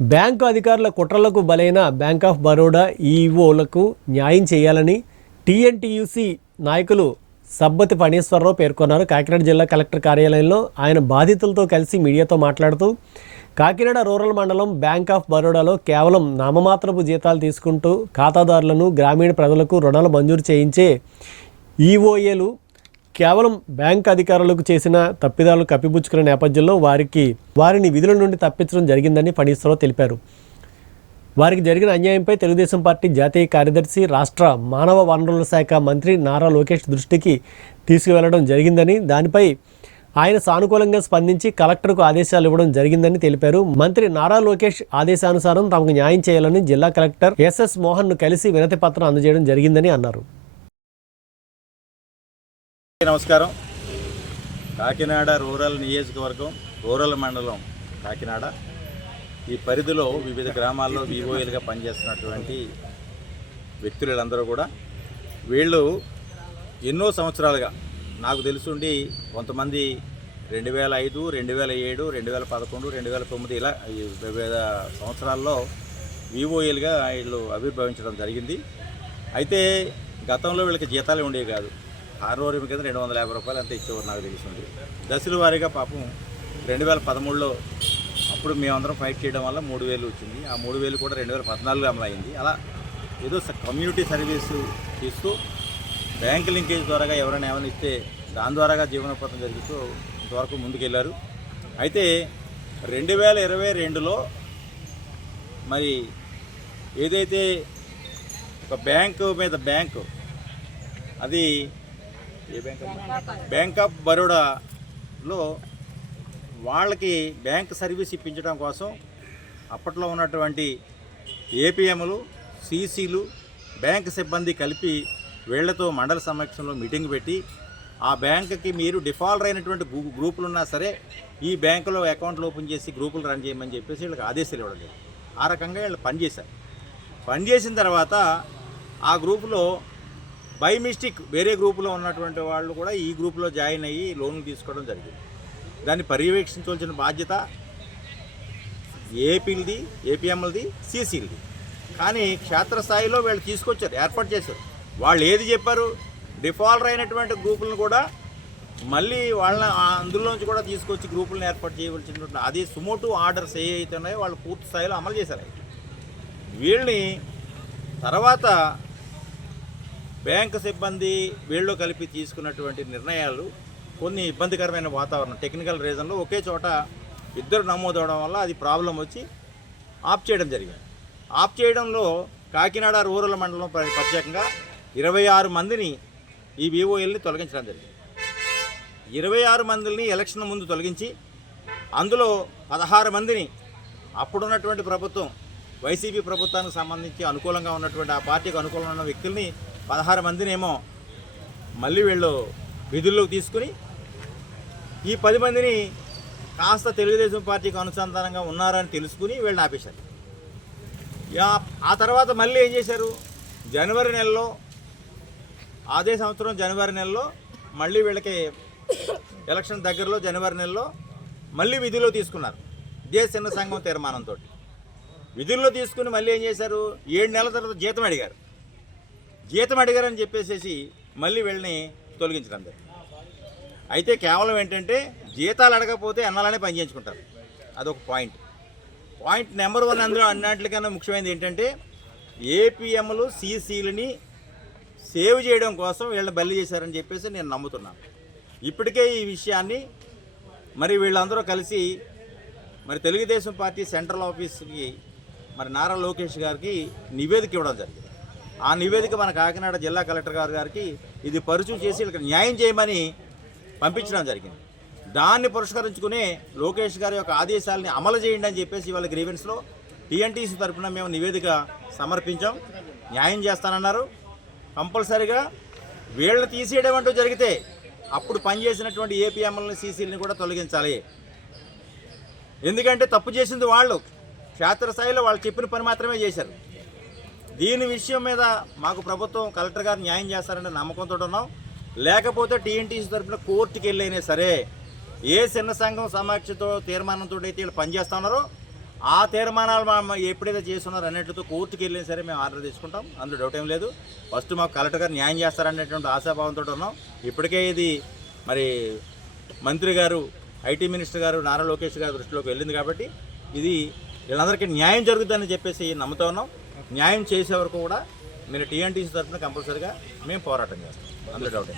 Bank అధికారుల కుట్రలకు బలైన bank of Baroda ఈఓలకు న్యాయం చేయాలని టీఎన్టీయూసీ నాయకులు సబ్బతి ఫణీశ్వరరావు పేర్కొన్నారు. కాకినాడ జిల్లా కలెక్టర్ కార్యాలయంలో ఆయన బాధితులతో కలిసి మీడియాతో మాట్లాడుతూ కాకినాడ రూరల్ మండలం బ్యాంక్ ఆఫ్ బరోడాలో కేవలం నామమాత్రపు జీతాలు తీసుకుంటూ ఖాతాదారులను గ్రామీణ ప్రజలకు రుణాలు మంజూరు చేయించే ఈఓఏలు కేవలం బ్యాంక్ అధికారులకు చేసిన తప్పిదాలు కప్పిపుచ్చుకునే నేపథ్యంలో వారిని విధుల నుండి తప్పించడం జరిగిందని ఫణీశ్వరరావు తెలిపారు. వారికి జరిగిన అన్యాయంపై తెలుగుదేశం పార్టీ జాతీయ కార్యదర్శి రాష్ట్ర మానవ వనరుల శాఖ మంత్రి నారా లోకేష్ దృష్టికి తీసుకువెళ్లడం జరిగిందని, దానిపై ఆయన సానుకూలంగా స్పందించి కలెక్టర్కు ఆదేశాలు ఇవ్వడం జరిగిందని తెలిపారు. మంత్రి నారా లోకేష్ ఆదేశానుసారం తమకు న్యాయం చేయాలని జిల్లా కలెక్టర్ ఎస్ఎస్ మోహన్ను కలిసి వినతి పత్రం అందజేయడం జరిగిందని అన్నారు. నమస్కారం. కాకినాడ రూరల్ నియోజకవర్గం, రూరల్ మండలం కాకినాడ ఈ పరిధిలో వివిధ గ్రామాల్లో వివోఏలుగా పనిచేస్తున్నటువంటి వ్యక్తులందరూ కూడా వీళ్ళు ఎన్నో సంవత్సరాలుగా నాకు తెలుసుండి కొంతమంది 2005, 2007, 2011, 2009 ఇలా వివిధ సంవత్సరాల్లో వివోఏలుగా వీళ్ళు ఆవిర్భవించడం జరిగింది. అయితే గతంలో వీళ్ళకి జీతాలు ఉండేవి కాదు. హార్వోరియం కింద 250 రూపాయలు అంతా ఇచ్చేవారు నాకు తెలిసింది. దశల వారీగా పాపం 2013లో అప్పుడు మేమందరం ఫైట్ చేయడం వల్ల 3000 వచ్చింది. ఆ 3000 కూడా 2014లో అమలు అయింది. అలా ఏదో కమ్యూనిటీ సర్వీసు ఇస్తూ బ్యాంక్ లింకేజ్ ద్వారాగా ఎవరైనా ఏమైనా ఇస్తే దాని ద్వారాగా జీవనోపాతం జరుగుతూ ఇంతవరకు ముందుకెళ్ళారు. అయితే 2022లో మరి ఏదైతే ఒక బ్యాంకు మీద బ్యాంకు అది బ్యాంక్ ఆఫ్ బరోడాలో వాళ్ళకి బ్యాంక్ సర్వీస్ ఇప్పించడం కోసం అప్పట్లో ఉన్నటువంటి ఏపీఎంలు, సీసీలు, బ్యాంక్ సిబ్బంది కలిపి వీళ్లతో మండల సమక్షంలో మీటింగ్ పెట్టి ఆ బ్యాంకుకి మీరు డిఫాల్టర్ అయినటువంటి గ్రూపులు ఉన్నా సరే ఈ బ్యాంకులో అకౌంట్లు ఓపెన్ చేసి గ్రూపులు రన్ చేయమని చెప్పేసి వీళ్ళకి ఆదేశాలు ఇవ్వడం లేదు. ఆ రకంగా వీళ్ళు పనిచేశారు. పనిచేసిన తర్వాత ఆ గ్రూపులో బై మిస్టేక్ వేరే గ్రూపులో ఉన్నటువంటి వాళ్ళు కూడా ఈ గ్రూపులో జాయిన్ అయ్యి లోన్లు తీసుకోవడం జరిగింది. దాన్ని పర్యవేక్షించవలసిన బాధ్యత ఏపీఎంలది, సీసీలది. కానీ క్షేత్రస్థాయిలో వీళ్ళు తీసుకొచ్చారు, ఏర్పాటు చేశారు. వాళ్ళు ఏది చెప్పారు, డిఫాల్టర్ అయినటువంటి గ్రూపులను కూడా మళ్ళీ వాళ్ళని అందులోంచి కూడా తీసుకొచ్చి గ్రూపులను ఏర్పాటు చేయవలసినటువంటి అది సుమోటో ఆర్డర్స్ ఏ అయితే ఉన్నాయో వాళ్ళు పూర్తి స్థాయిలో అమలు చేశారు. వీళ్ళని తర్వాత బ్యాంకు సిబ్బంది వీళ్ళు కలిపి తీసుకున్నటువంటి నిర్ణయాలు కొన్ని ఇబ్బందికరమైన వాతావరణం, టెక్నికల్ రీజన్లో ఒకే చోట ఇద్దరు నమోదవడం వల్ల అది ప్రాబ్లం వచ్చి ఆఫ్ చేయడం జరిగింది. ఆఫ్ చేయడంలో కాకినాడ రూరల్ మండలం ప్రత్యేకంగా 26 మందిని ఈ వివోఎల్ని తొలగించడం జరిగింది. 26 మందిని ఎలక్షన్ ముందు తొలగించి అందులో 16 మందిని అప్పుడున్నటువంటి ప్రభుత్వం, వైసీపీ ప్రభుత్వానికి సంబంధించి అనుకూలంగా ఉన్నటువంటి ఆ పార్టీకి అనుకూలంగా ఉన్న వ్యక్తుల్ని 16 మందిని ఏమో మళ్ళీ వీళ్ళు విధుల్లోకి తీసుకుని ఈ 10 మందిని కాస్త తెలుగుదేశం పార్టీకి అనుసంధానంగా ఉన్నారని తెలుసుకుని వీళ్ళని ఆపేశారు. ఆ తర్వాత మళ్ళీ ఏం చేశారు, జనవరి నెలలో అదే సంవత్సరం జనవరి నెలలో మళ్ళీ వీళ్ళకి ఎలక్షన్ దగ్గరలో జనవరి నెలలో మళ్ళీ విధుల్లో తీసుకున్నారు. ఇదే చిన్న సంఘం తీర్మానంతో విధుల్లో తీసుకుని మళ్ళీ ఏం చేశారు, 7 నెలల తర్వాత జీతం అడిగారని చెప్పేసి మళ్ళీ వీళ్ళని తొలగించడం జరిగింది. అయితే కేవలం ఏంటంటే జీతాలు అడగకపోతే ఎన్నాలనే పని చేయించుకుంటారు. అదొక పాయింట్ నెంబర్ 1. అందులో అన్నింటికన్నా ముఖ్యమైనది ఏంటంటే ఏపీఎంలు, సీసీలని సేవ్ చేయడం కోసం వీళ్ళని బల్లి చేశారని చెప్పేసి నేను నమ్ముతున్నాను. ఇప్పటికే ఈ విషయాన్ని మరి వీళ్ళందరూ కలిసి మరి తెలుగుదేశం పార్టీ సెంట్రల్ ఆఫీస్కి మరి నారా లోకేష్ గారికి నివేదిక ఇవ్వడం జరిగింది. ఆ నివేదిక మన కాకినాడ జిల్లా కలెక్టర్ గారికి ఇది పరిచయం చేసి ఇక్కడ న్యాయం చేయమని పంపించడం జరిగింది. దాన్ని పురస్కరించుకుని లోకేష్ గారి యొక్క ఆదేశాలని అమలు చేయండి అని చెప్పేసి వాళ్ళ గ్రీవెన్స్లో టీఎన్టీసీ తరఫున మేము నివేదిక సమర్పించాం. న్యాయం చేస్తానన్నారు. కంపల్సరీగా వీళ్ళని తీసేయడం అంటూ జరిగితే అప్పుడు పనిచేసినటువంటి ఏపీఎంఎల్ని, సీసీలని కూడా తొలగించాలి. ఎందుకంటే తప్పు చేసింది వాళ్ళు, క్షేత్రస్థాయిలో వాళ్ళు చెప్పిన పని మాత్రమే చేశారు. దీని విషయం మీద మాకు ప్రభుత్వం, కలెక్టర్ గారు న్యాయం చేస్తారనే నమ్మకంతో ఉన్నాం. లేకపోతే టీఎన్టీసీ తరఫున కోర్టుకి వెళ్ళైనా సరే ఏ చిన్న సంఘం సమీక్షతో తీర్మానంతో అయితే వీళ్ళు పనిచేస్తున్నారో ఆ తీర్మానాలు ఎప్పుడైతే చేస్తున్నారో అన్నింటితో కోర్టుకి వెళ్ళినా సరే మేము ఆర్డర్ తీసుకుంటాం, అందులో డౌట్ ఏం లేదు. ఫస్ట్ మాకు కలెక్టర్ గారు న్యాయం చేస్తారనేటువంటి ఆశాభావంతో ఉన్నాం. ఇప్పటికే ఇది మరి మంత్రి గారు, ఐటీ మినిస్టర్ గారు నారా లోకేష్ గారి దృష్టిలోకి వెళ్ళింది కాబట్టి ఇది వీళ్ళందరికీ న్యాయం జరుగుతుందని చెప్పేసి నమ్ముతా ఉన్నాం. న్యాయం చేసే వరకు కూడా మీరు టీఎన్టీసీ తరఫున కంపల్సరీగా మేము పోరాటం చేస్తాం, అందులో డౌట్